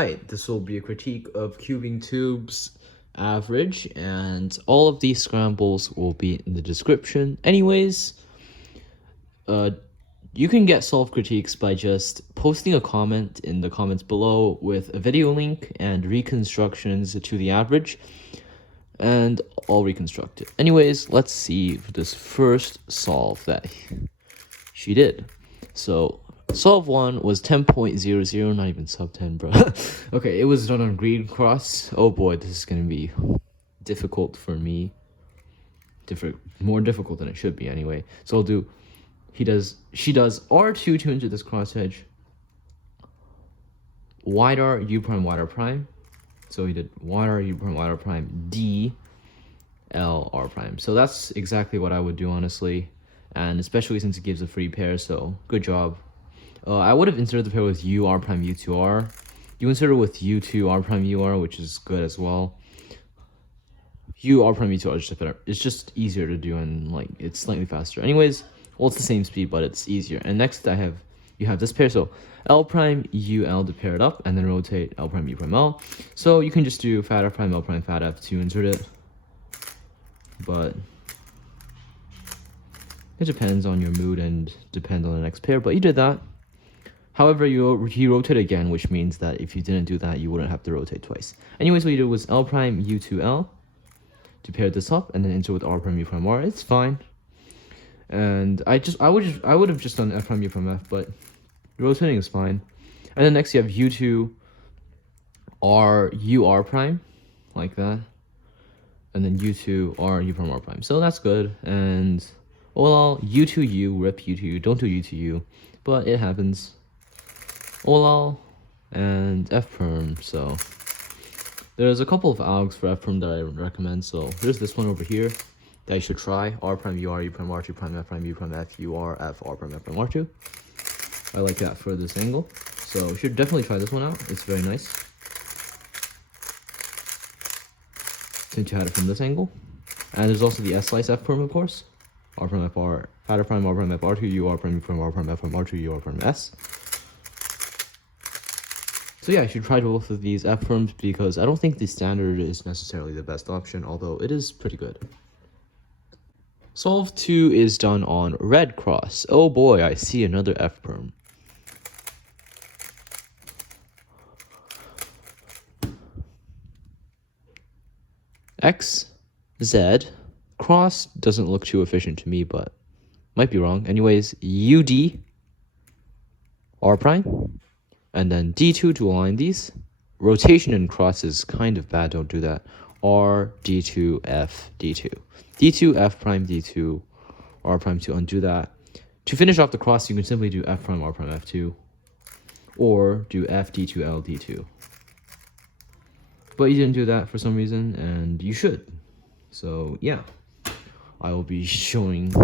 Alright, this will be a critique of cubing tubes average, and all of these scrambles will be in the description. Anyways, you can get solve critiques by just posting a comment in the comments below with a video link and reconstructions to the average, and I'll reconstruct it. Anyways, let's see this first solve that she did. So solve 1 was 10.00, not even sub 10, bro. Okay, it was done on green cross. Oh boy, this is gonna be difficult for me. More difficult than it should be anyway. So I'll do, she does R2 to enter this cross edge. Wide R, U prime, wide R prime. So he did wide R, U prime, wide R prime, D, L, R prime. So that's exactly what I would do, honestly. And especially since it gives a free pair, so good job. I would have inserted the pair with U, R prime, U, 2, R. You insert it with U2, R prime, U, R, which is good as well. U, R prime, U, 2, R is just better. It's just easier to do, and like it's slightly faster. Anyways, well, it's the same speed, but it's easier. And next you have this pair, so L prime, U, L to pair it up, and then rotate L prime, U prime, L. So you can just do fat F prime, L prime, fat F to insert it. But it depends on your mood and depends on the next pair, but you did that. However, he rotated again, which means that if you didn't do that, you wouldn't have to rotate twice. Anyways, what you did was L prime, U to L to pair this up, and then insert with R prime, U prime, R. It's fine. And I would have just done F prime, U prime, F, but rotating is fine. And then next you have U2 R, U, R prime, like that. And then U2 R, U prime, R prime. So that's good. And well, U to U, rip U to U, don't do U to U, but it happens. Olal and F perm. So there's a couple of algs for F perm that I recommend. So there's this one over here that you should try: R prime, U, R, U prime, R2 prime, F prime, U prime, F, U, R, F, R prime, F prime, R2. I like that for this angle, so you should definitely try this one out. It's very nice since you had it from this angle. And there's also the S slice F perm, of course. R prime, F, R, fat F prime, R prime, F, R2, U, R prime, U prime, R prime, F prime, R2, U, R prime, S. So yeah, I should try both of these F perms because I don't think the standard is necessarily the best option, although it is pretty good. Solve 2 is done on red cross. Oh boy, I see another F perm. X, Z, cross doesn't look too efficient to me, but might be wrong. Anyways, UD, R prime, and then D2 to align these. Rotation and cross is kind of bad, don't do that. R, D2, F, D2. D2, F prime, D2, R prime to undo that. To finish off the cross, you can simply do F prime, R prime, F2. Or do F, D2, L, D2. But you didn't do that for some reason, and you should. So yeah, I will be showing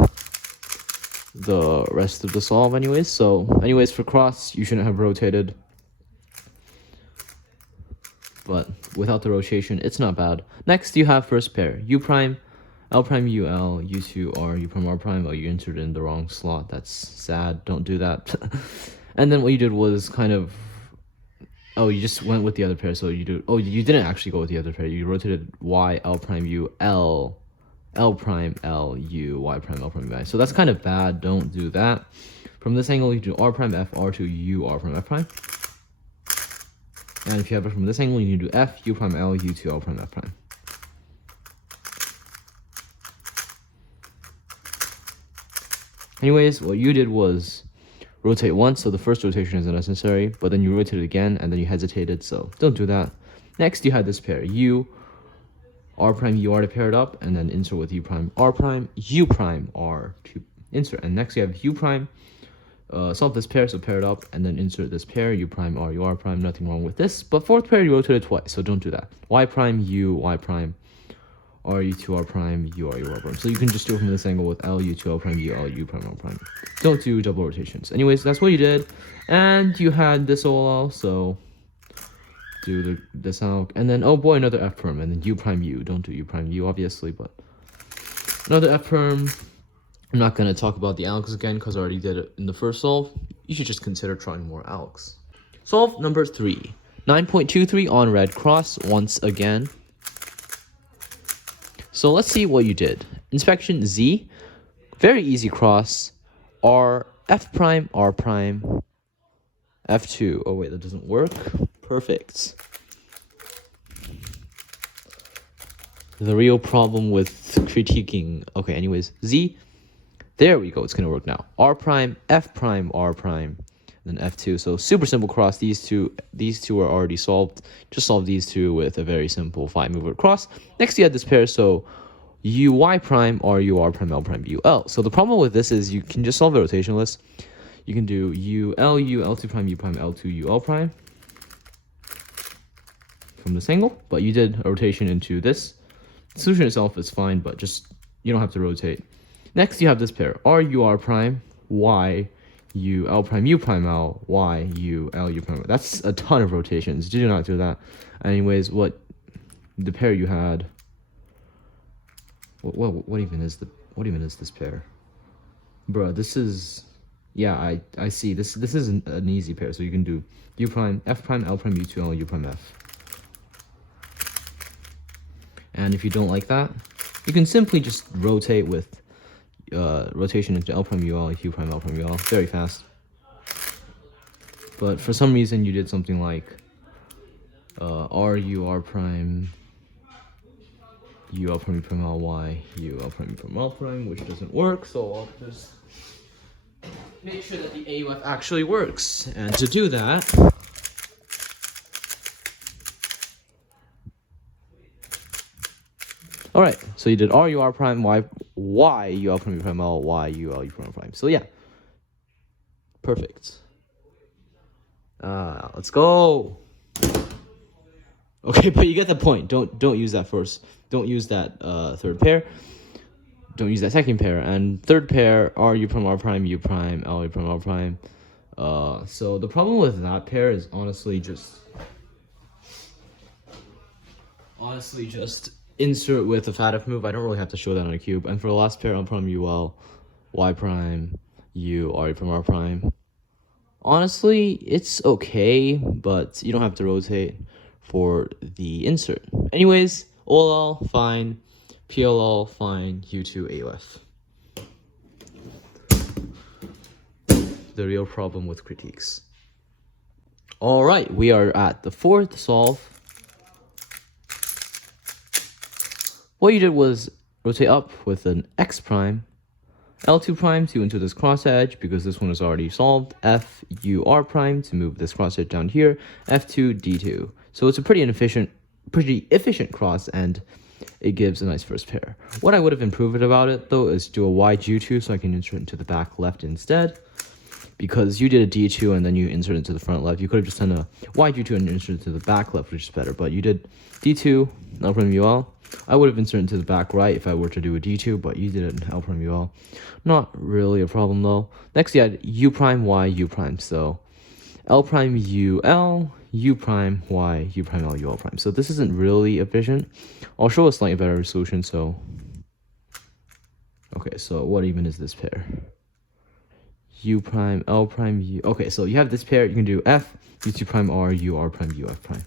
the rest of the solve anyways. So anyways, for cross, you shouldn't have rotated. But without the rotation, it's not bad. Next, you have first pair. U prime, L prime, U, L, U2, R, U prime, R prime. Oh, you entered in the wrong slot. That's sad. Don't do that. And then what you did was kind of... Oh, you just went with the other pair. So you do... Oh, you didn't actually go with the other pair. You rotated Y, L prime, U, L, L prime, L, U, Y prime, L prime, Y. So that's kind of bad. Don't do that. From this angle, you do R prime, F, R2, U, R prime, F prime. And if you have it from this angle, you need to do F, U prime, L, U2, L prime, F prime. Anyways, what you did was rotate once, so the first rotation isn't necessary, but then you rotated again, and then you hesitated, so don't do that. Next, you had this pair, U, R prime, U, R to pair it up, and then insert with U prime, R prime, U prime, R to insert. And next, you have U prime, solve this pair, so pair it up, and then insert this pair, U prime, R, U, R prime, nothing wrong with this. But fourth pair, you rotate it twice, so don't do that. Y prime, U, Y prime, R, U2, R prime, U, R, U, R prime. So you can just do it from this angle with L, U2, L prime, U, L, U prime, R prime. Don't do double rotations. Anyways, that's what you did. And you had this OLL, so do this out. And then, oh boy, another F perm, and then U prime, U. Don't do U prime, U, obviously, but another F perm. I'm not going to talk about the algs again because I already did it in the first solve. You should just consider trying more algs. Solve number 3. 9.23 on red cross once again. So let's see what you did. Inspection Z, very easy cross. R, F prime, R prime, F2. Oh wait, that doesn't work. Perfect. The real problem with critiquing. Okay, anyways, Z. There we go. It's gonna work now. R prime, F prime, R prime, then F2. So super simple cross. These two are already solved. Just solve these two with a very simple 5-mover cross. Next, you had this pair. So U Y prime, R U R prime, L prime, U L. So the problem with this is you can just solve a rotationless. You can do U L U L2 prime, U prime, L2 U L prime from this angle, but you did a rotation into this. The solution itself is fine, but just you don't have to rotate. Next, you have this pair: R U R prime, Y U L prime, U prime L, Y U L U prime. That's a ton of rotations. Do not do that. Anyways, what the pair you had? What even is this pair, bro? This is, yeah, I see. This is an easy pair. So you can do U prime, F prime, L prime, U2 L, U prime F. And if you don't like that, you can simply just rotate with rotation into L prime UL, U prime L prime UL, very fast. But for some reason you did something like R U R prime, U L prime U prime L, Y U L prime U prime L prime, which doesn't work. So I'll just make sure that the AUF actually works. And to do that, all right, so you did R U R prime, Y U L prime U prime L, Y U L U prime prime. So yeah, perfect. Let's go. Okay, but you get the point. Don't use that first. Don't use that third pair. Don't use that second pair. And third pair, R U prime R prime U prime L U prime R prime. So the problem with that pair is honestly just insert with a FATF move. I don't really have to show that on a cube. And for the last pair, L prime UL, Y prime U R U prime R prime. Honestly, it's okay, but you don't have to rotate for the insert. Anyways, OLL, fine. PLL, fine. U2, AUF. The real problem with critiques. All right, we are at the fourth solve. What you did was rotate up with an X prime, L2 prime to into this cross edge because this one is already solved, F U R prime to move this cross edge down here, F2 D2. So it's a pretty efficient cross, and it gives a nice first pair. What I would have improved about it though is do a Y G2 so I can insert into the back left instead. Because you did a D2 and then you insert into the front left. You could have just done a Y G2 and insert into the back left, which is better. But you did D2, L prime UL. I would have inserted into the back right if I were to do a D2, but you did it in L prime UL. Not really a problem though. Next you had U prime Y U prime. So L prime UL, U prime Y, U prime L, UL prime. So this isn't really efficient. I'll show a slightly better solution. So okay, so what even is this pair? U prime, L prime, U. Okay, so you have this pair. You can do F, U2 prime R, U R prime, UF prime.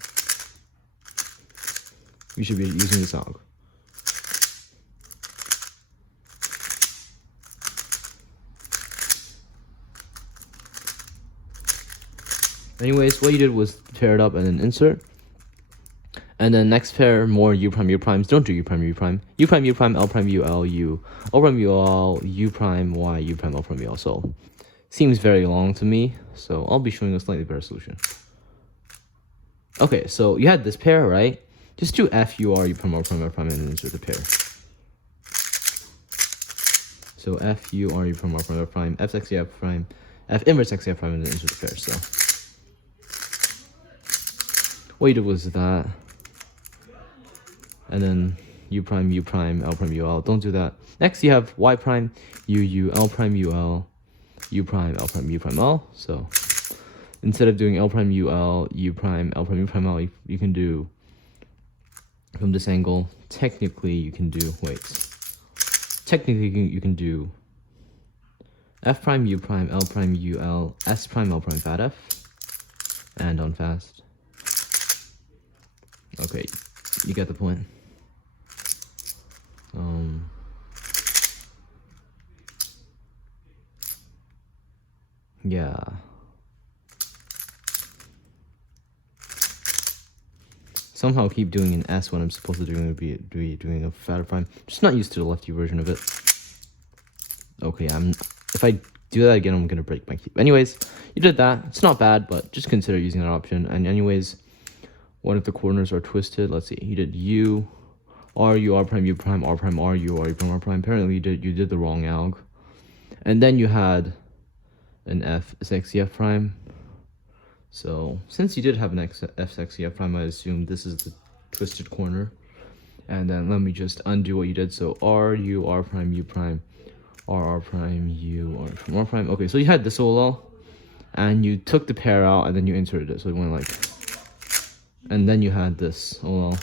You should be using this alg. Anyways, what you did was pair it up and then insert. And then next pair, more U primes. Don't do U prime, U prime. U prime, L prime, UL, U. O prime, UL, U prime, Y, U prime, L prime, UL. So seems very long to me. So I'll be showing a slightly better solution. Okay, so you had this pair, right? Just do F, U, R, U prime, R prime, R prime, and then insert the pair. So F, U, R, U prime, R prime, R prime, F, X, F prime, F inverse X, F prime, and then insert the pair. So what you did was that. And then U prime, L prime, UL. Don't do that. Next, you have Y prime, U, L prime, UL, U prime, L prime, U prime, L. So instead of doing L prime, UL, U prime, L prime, U prime, L, you can do from this angle. Technically, you can do, you can do F prime, U prime, L prime, UL, S prime, L prime, fat F, and on fast. Okay, you get the point. Yeah. Somehow keep doing an S when I'm supposed to be doing a fatter prime. Just not used to the lefty version of it. Okay, if I do that again, I'm gonna break my key. Anyways, you did that. It's not bad, but just consider using that option. And anyways, one of the corners are twisted. Let's see. You did U, R, U, R prime, U prime, R prime, R, U, R, U prime, R prime. Apparently, you did the wrong alg. And then you had an F sexy F prime. So since you did have an F sexy F prime, I assume this is the twisted corner. And then let me just undo what you did. So R, U, R prime, U prime, R, R prime, U, R prime, R prime. Okay, so you had this OLL, and you took the pair out, and then you inserted it. So it went like, and then you had this OLL,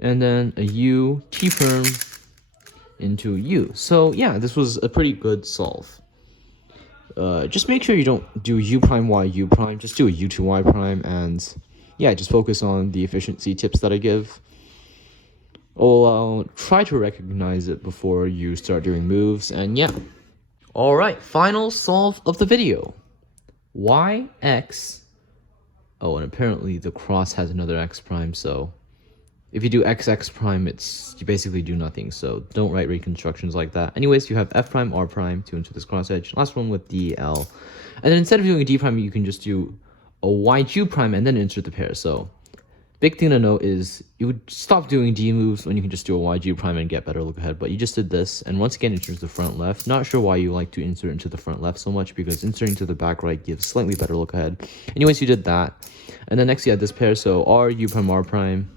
and then a U, T perm, into U. So yeah, this was a pretty good solve. Just make sure you don't do U prime Y U prime. Just do a U to Y prime, and yeah, just focus on the efficiency tips that I give. Try to recognize it before you start doing moves, and yeah. Alright, final solve of the video. Y, X. Oh, and apparently the cross has another X prime, so if you do XX prime, you basically do nothing, so don't write reconstructions like that. Anyways, you have F prime, R prime to insert this cross edge. Last one with D, L. And then instead of doing a D prime, you can just do a YQ prime and then insert the pair. So big thing to note is you would stop doing D moves when you can just do a YG prime and get better look ahead. But you just did this, and once again, insert the front left. Not sure why you like to insert into the front left so much, because inserting to the back right gives slightly better look ahead. Anyways, you did that. And then next you had this pair, so R, U prime, R prime.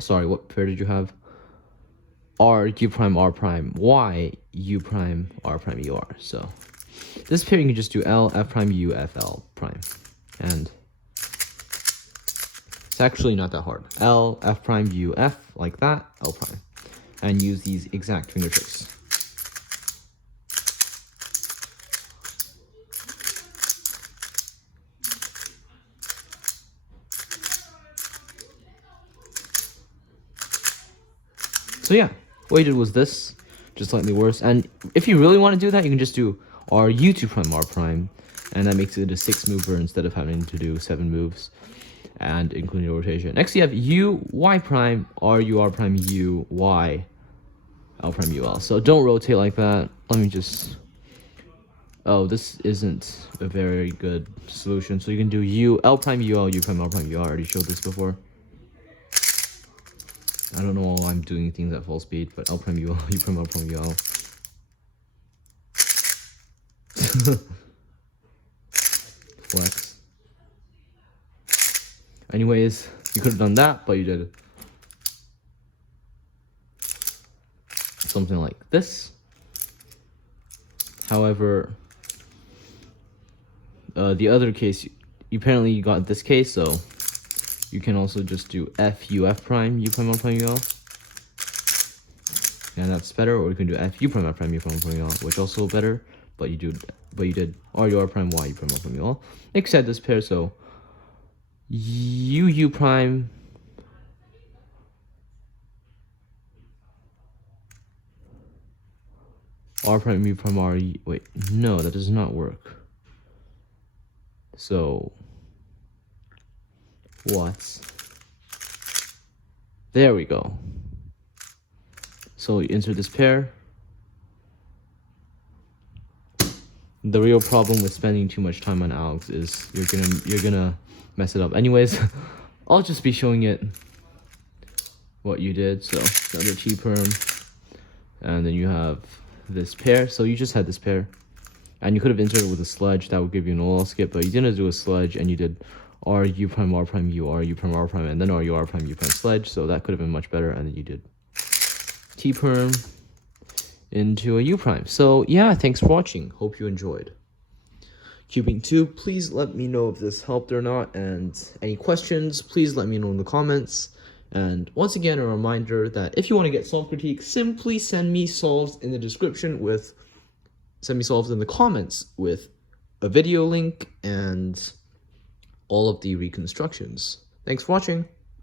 Sorry, what pair did you have? R, U prime, R prime, Y, U prime, R prime, U, R. So this pair you can just do L, F prime, U, F, L prime. And it's actually not that hard. L, F prime, U, F, like that, L prime. And use these exact finger tricks. So yeah, what you did was this, just slightly worse. And if you really want to do that, you can just do R, U to prime, R prime. And that makes it a 6 mover instead of having to do 7 moves, and including rotation. Next you have U, Y prime, R, U, R prime, U, Y, L prime, U, L. So don't rotate like that. Let me just... Oh, this isn't a very good solution. So you can do U, L prime, U, L, U prime, L prime, U, L. I already showed this before. I don't know why I'm doing things at full speed, but L prime, U, L, U prime, L prime, U, L. Flex. Anyways, you could have done that, but you did something like this. However, the other case, apparently you got this case, so you can also just do F, U, F prime, U prime, L prime, U, L. And that's better, or you can do F, U prime, F prime, U prime, L prime, U, L, which also better, but you did R, U, R prime, Y, U prime, L prime, U, L. Except this pair, so U, U prime, R prime, U prime, R, wait, no, that does not work. So, what? There we go. So you insert this pair. The real problem with spending too much time on algs is you're gonna mess it up. Anyways, I'll just be showing it what you did. So another T perm, and then you have this pair. So you just had this pair, and you could have inserted with a sludge. That would give you an OL skip, but you didn't do a sludge, and you did R, U prime, R prime, U, R, U prime, R prime, and then R, U, R prime, U prime, sludge. So that could have been much better, and then you did T perm into a U prime. So yeah, thanks for watching. Hope you enjoyed. Cubing 2, please let me know if this helped or not, and any questions, please let me know in the comments. And once again, a reminder that if you want to get solve critique, simply send me solves in the description with, send me solves in the comments with a video link and all of the reconstructions. Thanks for watching.